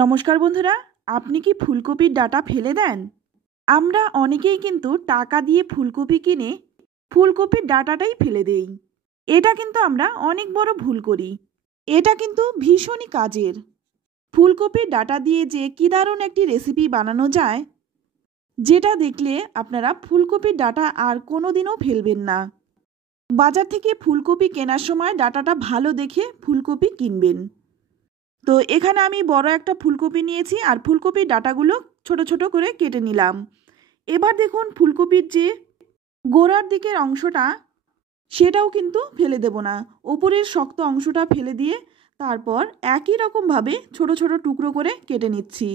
নমস্কার বন্ধুরা, আপনি কি ফুলকপির ডাঁটা ফেলে দেন? আমরা অনেকেই কিন্তু টাকা দিয়ে ফুলকপি কিনে ফুলকপির ডাঁটাটাই ফেলে দেই। এটা কিন্তু আমরা অনেক বড় ভুল করি। এটা কিন্তু ভীষণই কাজের। ফুলকপির ডাঁটা দিয়ে যে কি দারুণ একটি রেসিপি বানানো যায়, যেটা দেখলে আপনারা ফুলকপির ডাঁটা আর কোনোদিনও ফেলবেন না। বাজার থেকে ফুলকপি কেনার সময় ডাঁটাটা ভালো দেখে ফুলকপি কিনবেন। তো এখানে আমি বড় একটা ফুলকপি নিয়েছি আর ফুলকপির ডাঁটাগুলো ছোট ছোট করে কেটে নিলাম। এবার দেখুন ফুলকপির যে গোড়ার দিকের অংশটা, সেটাও কিন্তু ফেলে দেব না। ওপরের শক্ত অংশটা ফেলে দিয়ে তারপর একই রকমভাবে ছোট ছোট টুকরো করে কেটে নিচ্ছি।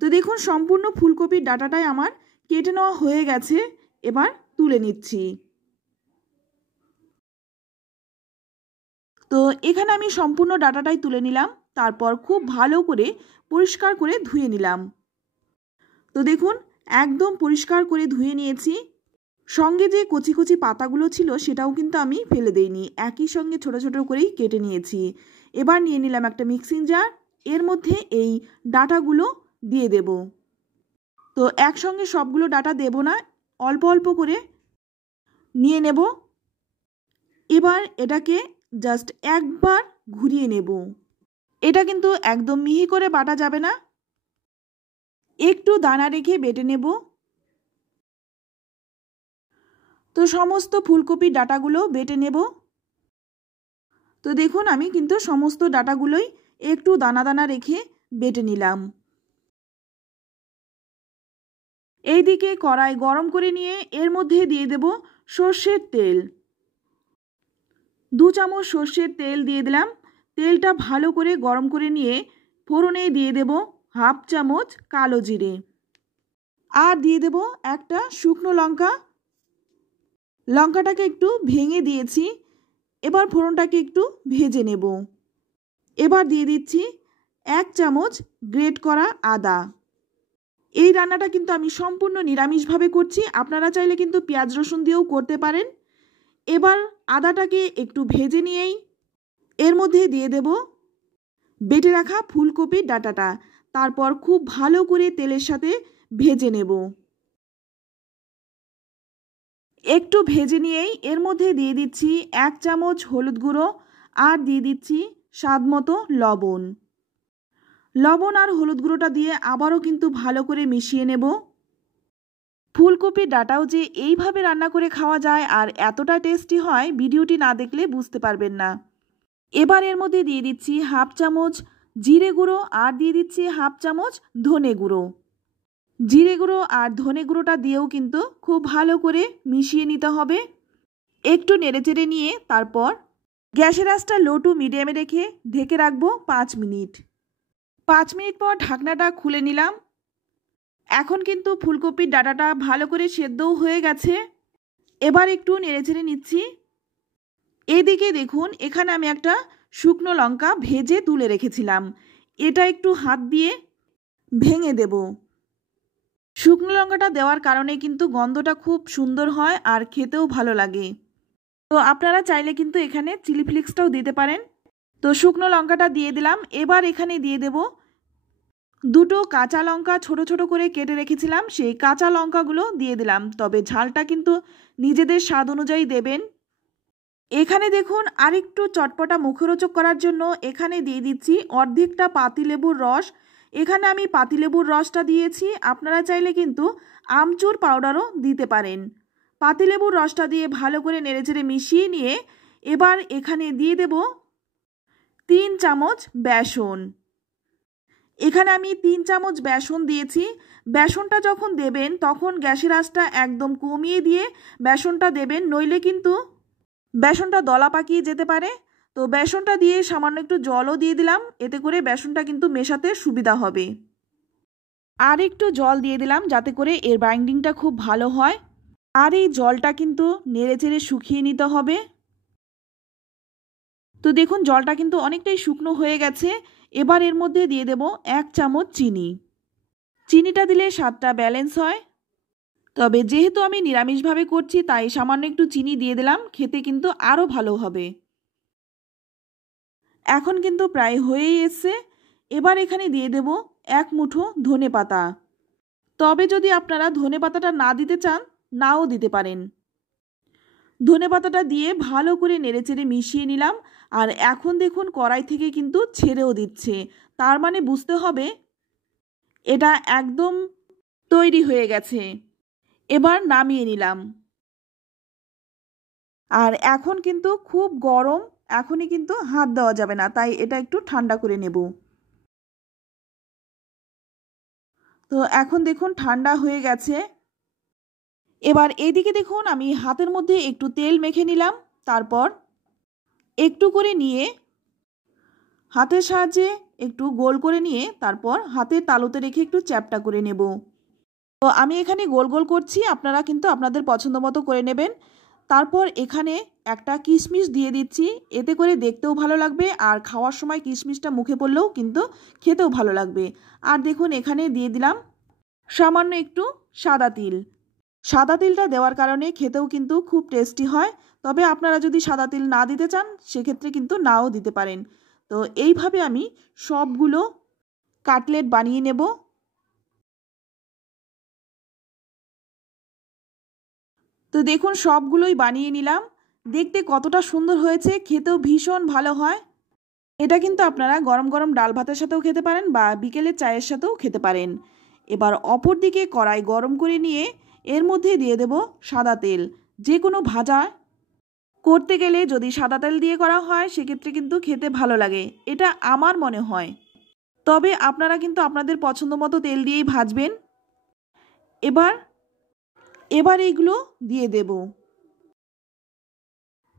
তো দেখুন সম্পূর্ণ ফুলকপির ডাঁটাটাই আমার কেটে নেওয়া হয়ে গেছে। এবার তুলে নিচ্ছি। তো এখানে আমি সম্পূর্ণ ডাঁটাটাই তুলে নিলাম। তারপর খুব ভালো করে পরিষ্কার করে ধুয়ে নিলাম। তো দেখুন একদম পরিষ্কার করে ধুয়ে নিয়েছি। সঙ্গে যে কচি কচি পাতাগুলো ছিল সেটাও কিন্তু আমি ফেলে দেইনি, একই সঙ্গে ছোট ছোট করেই কেটে নিয়েছি। এবার নিয়ে নিলাম একটা মিক্সিং জার। এর মধ্যে এই ডাঁটাগুলো দিয়ে দেব। তো একসঙ্গে সবগুলো ডাঁটা দেব না, অল্প অল্প করে নিয়ে নেব। এবার এটাকে জাস্ট একবার ঘুরিয়ে নেব। এটা কিন্তু একদম মিহি করে বাটা যাবে না, একটু দানা রেখে বেটে নেব। তো সমস্ত ফুলকপির ডাঁটাগুলো বেটে নেব। তো দেখুন আমি কিন্তু সমস্ত ডাঁটাগুলোই একটু দানা দানা রেখে বেটে নিলাম। এইদিকে কড়াই গরম করে নিয়ে এর মধ্যে দিয়ে দেব সর্ষের তেল। 2 চামচ সর্ষের তেল দিয়ে দিলাম। তেলটা ভালো করে গরম করে নিয়ে ফোড়নে দিয়ে দেব হাফ চামচ কালো জিরে, আর দিয়ে দেব একটা শুকনো লঙ্কা। লঙ্কাটাকে একটু ভেঙে দিয়েছি। এবার ফোড়নটাকে একটু ভেজে নেব। এবার দিয়ে দিচ্ছি 1 চামচ গ্রেট করা আদা। এই রান্নাটা কিন্তু আমি সম্পূর্ণ নিরামিষভাবে করছি, আপনারা চাইলে কিন্তু পেঁয়াজ রসুন দিয়েও করতে পারেন। এবার আদাটাকে একটু ভেজে নিয়েই এর মধ্যে দিয়ে দেব বেটে রাখা ফুলকপির ডাঁটাটা। তারপর খুব ভালো করে তেলের সাথে ভেজে নেব। একটু ভেজে নিয়েই এর মধ্যে দিয়ে দিচ্ছি 1 চামচ হলুদ গুঁড়ো, আর দিয়ে দিচ্ছি স্বাদ মতো লবণ। লবণ আর হলুদ গুঁড়োটা দিয়ে আবারও কিন্তু ভালো করে মিশিয়ে নেব। ফুলকপির ডাঁটাও যে এইভাবে রান্না করে খাওয়া যায় আর এতটা টেস্টি হয়, ভিডিওটি না দেখলে বুঝতে পারবেন না। এবার এর মধ্যে দিয়ে দিচ্ছি হাফ চামচ জিরে গুঁড়ো, আর দিয়ে দিচ্ছি হাফ চামচ ধনে গুঁড়ো। জিরে গুঁড়ো আর ধনে গুঁড়োটা দিয়েও কিন্তু খুব ভালো করে মিশিয়ে নিতে হবে। একটু নেড়েচেড়ে নিয়ে তারপর গ্যাসের আঁচটা লো টু মিডিয়ামে রেখে ঢেকে রাখবো 5 মিনিট। 5 মিনিট পর ঢাকনাটা খুলে নিলাম। এখন কিন্তু ফুলকপির ডাঁটাটা ভালো করে সেদ্ধও হয়ে গেছে। এবার একটু নেড়েচেড়ে নিচ্ছি। এইদিকে দেখুন এখানে আমি একটা শুকনো লঙ্কা ভেজে তুলে রেখেছিলাম, এটা একটু হাত দিয়ে ভেঙে দেব। শুকনো লঙ্কাটা দেওয়ার কারণে কিন্তু গন্ধটা খুব সুন্দর হয় আর খেতেও ভালো লাগে। তো আপনারা চাইলে কিন্তু এখানে চিলি ফ্লেক্সটাও দিতে পারেন। তো শুকনো লঙ্কাটা দিয়ে দিলাম। এবার এখানে দিয়ে দেব 2টো কাঁচা লঙ্কা ছোট ছোট করে কেটে রেখেছিলাম, সেই কাঁচা লঙ্কাগুলো দিয়ে দিলাম। তবে ঝালটা কিন্তু নিজেদের স্বাদ অনুযায়ী দেবেন। এখানে দেখুন আরেকটু চটপটা মুখরোচক করার জন্য এখানে দিয়ে দিচ্ছি অর্ধেকটা পাতিলেবুর রস। এখানে আমি পাতিলেবুর রসটা দিয়েছি, আপনারা চাইলে কিন্তু আমচুর পাউডারও দিতে পারেন। পাতিলেবুর রসটা দিয়ে ভালো করে নেড়েচেড়ে মিশিয়ে নিয়ে এবার এখানে দিয়ে দেব 3 চামচ বেসন। এখানে আমি 3 চামচ বেসন দিয়েছি। বেসনটা যখন দেবেন তখন গ্যাসের আঁচটা একদম কমিয়ে দিয়ে বেসনটা দেবেন, নইলে কিন্তু বেসনটা দলা পাকিয়ে যেতে পারে। তো বেসনটা দিয়ে সামান্য একটু জলও দিয়ে দিলাম, এতে করে বেসনটা কিন্তু মেশাতে সুবিধা হবে। আর একটু জল দিয়ে দিলাম যাতে করে এর বাইন্ডিংটা খুব ভালো হয়। আর এই জলটা কিন্তু নেড়েচেড়ে শুকিয়ে নিতে হবে। তো দেখুন জলটা কিন্তু অনেকটাই শুকনো হয়ে গেছে। এবার এর মধ্যে দিয়ে দেব 1 চামচ চিনি। চিনিটা দিলে স্বাদটা ব্যালেন্স হয়। তবে যেহেতু আমি নিরামিষভাবে করছি তাই সামান্য একটু চিনি দিয়ে দিলাম, খেতে কিন্তু আরও ভালো হবে। এখন কিন্তু প্রায় হয়েই এসছে। এবার এখানে দিয়ে দেব 1 মুঠো ধনেপাতা। তবে যদি আপনারা ধনেপাতাটা না দিতে চান, নাও দিতে পারেন। ধনেপাতাটা দিয়ে ভালো করে নেড়েচেড়ে মিশিয়ে নিলাম। আর এখন দেখুন কড়াই থেকে কিন্তু ছেড়েও দিচ্ছে, তার মানে বুঝতে হবে এটা একদম তৈরি হয়ে গেছে। এবার নামিয়ে নিলাম। আর এখন কিন্তু খুব গরম, এখনই কিন্তু হাত দেওয়া যাবে না, তাই এটা একটু ঠান্ডা করে নেব। তো এখন দেখুন ঠান্ডা হয়ে গেছে। এবার এইদিকে দেখুন আমি হাতের মধ্যে একটু তেল মেখে নিলাম। তারপর একটু করে নিয়ে হাতের সাহায্যে একটু গোল করে নিয়ে তারপর হাতের তালুতে রেখে একটু চ্যাপ্টা করে নেব। তো আমি এখানে গোল গোল করছি, আপনারা কিন্তু আপনাদের পছন্দ মতো করে নেবেন। তারপর এখানে একটা কিশমিশ দিয়ে দিচ্ছি, এতে করে দেখতেও ভালো লাগবে আর খাওয়ার সময় কিশমিশটা মুখে পড়লেও কিন্তু খেতেও ভালো লাগবে। আর দেখুন এখানে দিয়ে দিলাম সামান্য একটু সাদা তিল। সাদা তিলটা দেওয়ার কারণে খেতেও কিন্তু খুব টেস্টি হয়। তবে আপনারা যদি সাদা তিল না দিতে চান সেক্ষেত্রে কিন্তু নাও দিতে পারেন। তো এইভাবে আমি সবগুলো কাটলেট বানিয়ে নেব। তো দেখুন সবগুলোই বানিয়ে নিলাম। দেখতে কতটা সুন্দর হয়েছে, খেতেও ভীষণ ভালো হয়। এটা কিন্তু আপনারা গরম গরম ডাল ভাতের সাথেও খেতে পারেন বা বিকেলের চায়ের সাথেও খেতে পারেন। এবার অপর দিকে কড়াই গরম করে নিয়ে এর মধ্যে দিয়ে দেব সাদা তেল। যে কোনো ভাজা করতে গেলে যদি সাদা তেল দিয়ে করা হয় সেক্ষেত্রে কিন্তু খেতে ভালো লাগে, এটা আমার মনে হয়। তবে আপনারা কিন্তু আপনাদের পছন্দ মতো তেল দিয়েই ভাজবেন। এবার এইগুলো দিয়ে দেব।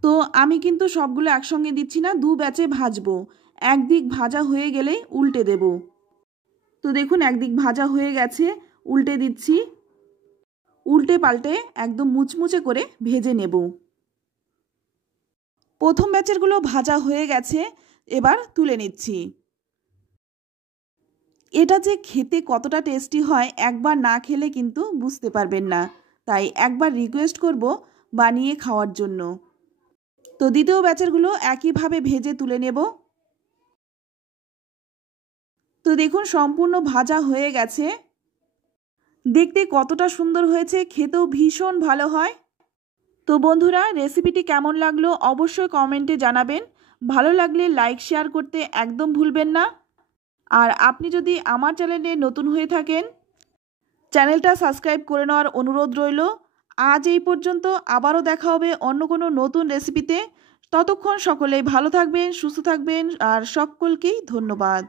তো আমি কিন্তু সবগুলো একসঙ্গে দিচ্ছি না, দু ব্যাচে ভাজবো। একদিক ভাজা হয়ে গেলেই উল্টে দেব। তো দেখুন একদিক ভাজা হয়ে গেছে, উল্টে দিচ্ছি। উল্টে পাল্টে একদম মুচমুচে করে ভেজে নেব। প্রথম ব্যাচেরগুলো ভাজা হয়ে গেছে, এবার তুলে নিচ্ছি। এটা যে খেতে কতটা টেস্টি হয় একবার না খেলে কিন্তু বুঝতে পারবেন না, তাই একবার রিকোয়েস্ট করব বানিয়ে খাওয়ার জন্য। তো দ্বিতীয় ব্যাচেরগুলো একইভাবে ভেজে তুলে নেব। তো দেখুন সম্পূর্ণ ভাজা হয়ে গেছে, দেখতে কতটা সুন্দর হয়েছে, খেতেও ভীষণ ভালো হয়। তো বন্ধুরা রেসিপিটি কেমন লাগলো অবশ্যই কমেন্টে জানাবেন। ভালো লাগলে লাইক শেয়ার করতে একদম ভুলবেন না। আর আপনি যদি আমার চ্যানেলে নতুন হয়ে থাকেন চ্যানেলটা সাবস্ক্রাইব করে নেওয়ার অনুরোধ রইল। আজ এই পর্যন্ত, আবারও দেখা হবে অন্য কোনো নতুন রেসিপিতে। ততক্ষণ সকলেই ভালো থাকবেন, সুস্থ থাকবেন আর সকলকেই ধন্যবাদ।